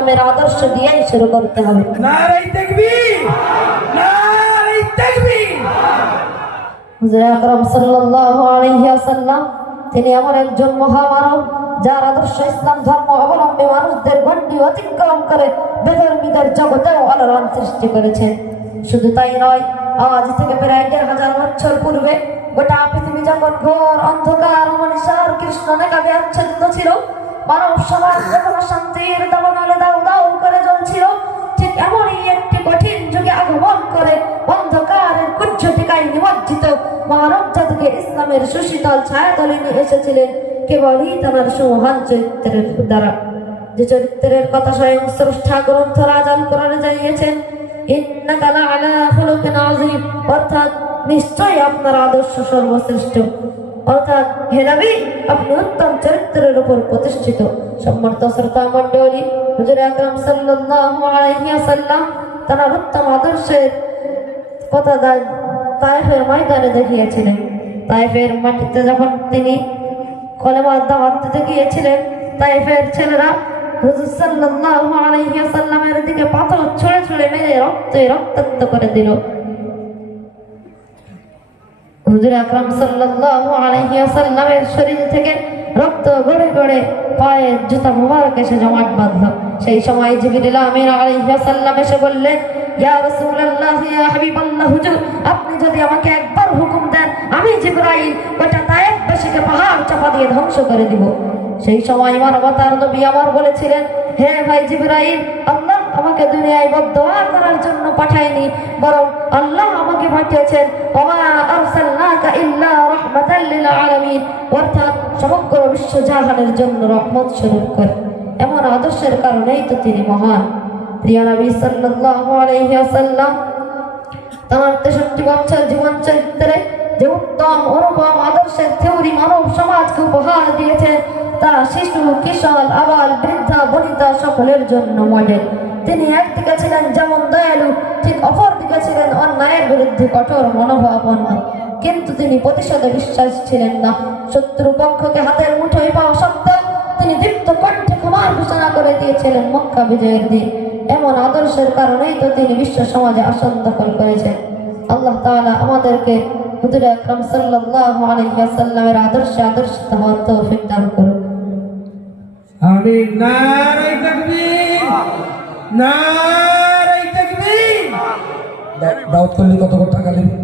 मेरा आदर्श दिया ही शुरू करते हैं। नारे तकबीर, नारे तकबीर। हुजूर আকরাম সাল্লাল্লাহু আলাইহি ওয়াসাল্লাম তিনি এমন একজন মহামানব যার আদর্শ ইসলাম ধর্ম অবলম্বী মানুষদের গণ্ডি অতিক্রম করে বেধর্মীদের জগতেও আলোড়ন সৃষ্টি করেছেন। শুধু তাই নয়, আজ থেকে প্রায় ১,৫০০ বছর পূর্বে গোটা পৃথিবী যখন ঘোর অন্ধকার অমনিশার কৃষ্ণ নেকাবে আচ্ছন্ন ছিল, মানব সমাজ যখন শান্তির দাবানলে দাউ দাউ করে জ্বলছিল, ঠিক এমনই একটি কঠিন যুগে আগমন করে অন্ধকারের কুজ্ঝটিকায় নিমজ্জিত মানব জাতিকে ইসলামের সুশীতল ছায়াতলে নিয়ে এসেছিলেন কেবলই তাঁর সুমহান চরিত্রের দ্বারা, যে চরিত্রের কথা স্বয়ং স্রষ্টা গ্রন্থ রাজ আল কোরআনে জানিয়েছেন, ইন্নাকা লাআলা খুলুকিন আযীম, অর্থাৎ নিশ্চয়ই আপনার আদর্শ সর্বশ্রেষ্ঠ, অর্থাৎ হে নবী আপনি উত্তম চরিত্রের উপর প্রতিষ্ঠিত। সম্মানিত শ্রোতা মণ্ডলী, হুজুর আকরাম সাল্লাল্লাহু আলাইহি ওয়াসাল্লাম তার উত্তম আদর্শের কথা তায়েফের ময়দানে দেখিয়েছিলেন। তায়েফের মাটিতে যখন তিনি কলেমার দাওয়াত দিতে গিয়েছিলেন, তায়েফের ছেলেরা হুজুর সাল্লাল্লাহু আলাইহি ওয়াসাল্লামের দিকে পাথর ছুঁড়ে ছুঁড়ে মেরে রক্তাক্ত করে দিল। হুজুর আকরাম সাল্লাল্লাহু আলাইহি ওয়াসাল্লামের শরীর থেকে রক্ত গড়ে গড়ে পায়ে জুতা মুবারক এসে জমাট বাঁধল। সেই সময় জিবরিল আমিন আলাইহিস সালাম এসে বললেন, ইয়া রাসূলুল্লাহ, ইয়া হাবিবাল্লাহ, হুজুর আপনি যদি আমাকে একবার হুকুম দেন, আমি জিবরাইল গোটা তায়েফবাসীকে পাহাড় চাপা দিয়ে ধ্বংস করে দিব। সেই সময় মানবতার নবী আমার বলেছিলেন, হে ভাই জিবরাইল, আল্লাহ আমাকে দুনিয়ায় বদদুআ করার জন্য পাঠায়নি, বরং আল্লাহ আমাকে পাঠিয়েছেন ওয়া আরসালনাকা ইল্লা রাহমাতাল লিল আলামিন, অর্থাৎ সমগ্র বিশ্ব জাহানের জন্য রহমত স্বরূপ করে। এমন আদর্শের কারণেই তো তিনি মহান। প্রিয় নবী সাল্লাল্লাহু আলাইহি ওয়াসাল্লাম তাঁর ৬৩ বছর জীবন চরিত্রে যে উত্তম অনুপম আদর্শের থিওরি মানব সমাজকে উপহার দিয়েছেন, তা শিশু, কিশোর, আবাল, বৃদ্ধা, বনিতা সকলের জন্য মডেল। তিনি একদিকে ছিলেন যেমন দয়ালু, ঠিক অপর দিকে ছিলেন অন্যায়ের বিরুদ্ধে কঠোর মনোভাবাপন্ন। কিন্তু তিনি প্রতিশোধে বিশ্বাস ছিলেন না। শত্রুপক্ষকে হাতের মুঠোয় পাওয়া সত্ত্বেও তিনি দীপ্ত কণ্ঠে ক্ষমার ঘোষণা করে দিয়েছিলেন মক্কা বিজয়ের দিন। এমন আদর্শের কারণেই তো তিনি বিশ্ব সমাজে আসন দখল করেছেন। আল্লাহ তাআলা আমাদেরকে হুজুর আকরাম সাল্লাল্লাহু আলাইহি ওয়াসাল্লামের আদর্শে আদর্শিত হওয়ার তৌফিক দান করুন। আমিন। নারে তাকবীর, নারে তাকবীর। দাওয়াত করলে কত টাকা নেবে?